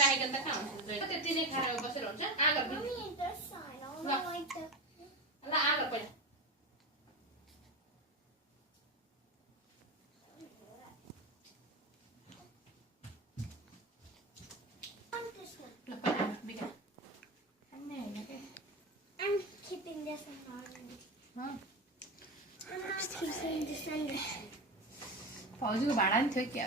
राखेको त कहाँ हुन्छ त्यति नै खाएर बसेर हुन्छ आगर ल आगर पहिला I'm keeping this one orange. Huh? I'm not keeping this one. भाउजूको भाडा नि थियो क्या